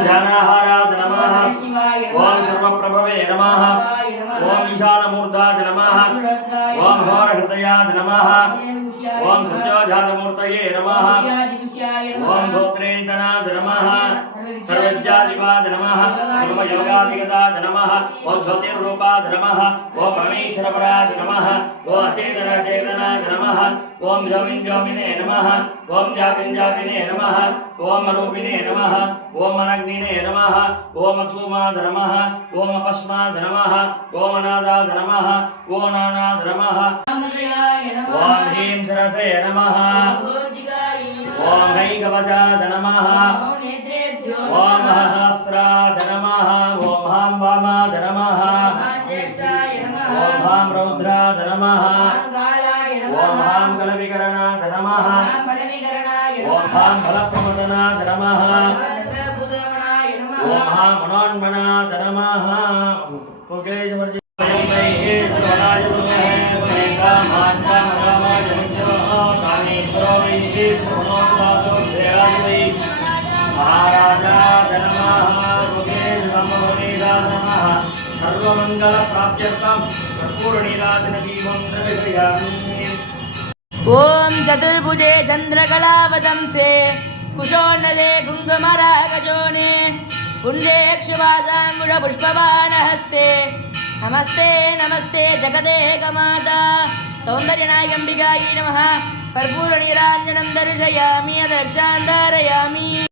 ध्यानाहाराय नमः ओम सर्वप्रभवे नमः ओम ईशानमूर्धाय नमः ओम घोरहृदयाय नमः ओम सत्योजातमूर्तये नमः ओम गोत्रेणितनाय नमः सर्वज्ञादिपाय नमः सर्वयोगादिगताय नमः ओम ज्योतिर्रूपाय नमः ओम परमेश्वरपराय नमः ओम अचेतनाय नमः ओम व्योमिने नमः ओम जापिने नमः ओम रूपिणे नमः ओम अग्निने नमः ओम धूमाय नमः ओम अपस्माय नमः ओम नादाय नमः ओम नानाय नमः ओम ह्रीं सरसे नमः ओम हैकवचाय नमः ओम सहस्राय नमः ओम हां वामाय नमः ओम हां रौद्राय नमः ओम हां कलविकरणाय नमः ओम हां फलप्रमदनाय नमः ओम हां मनोन्मनाय नमः सर्वमंगल प्राप्त्यर्थं कर्पूरनीराजन दीपं दर्शयामि। ओम चतुर्भुजे चंद्रकलावतंसे कुशोन्नदे कुङ्कुमरागजोने कुंजे क्षुवासाङ्गुलपुष्पबाणहस्ते नमस्ते नमस्ते जगदेकमाता सौन्दर्यनायकम्बिकायै नमः कर्पूरनीराञ्जनं दर्शयामि अदक्षान् धारयामि।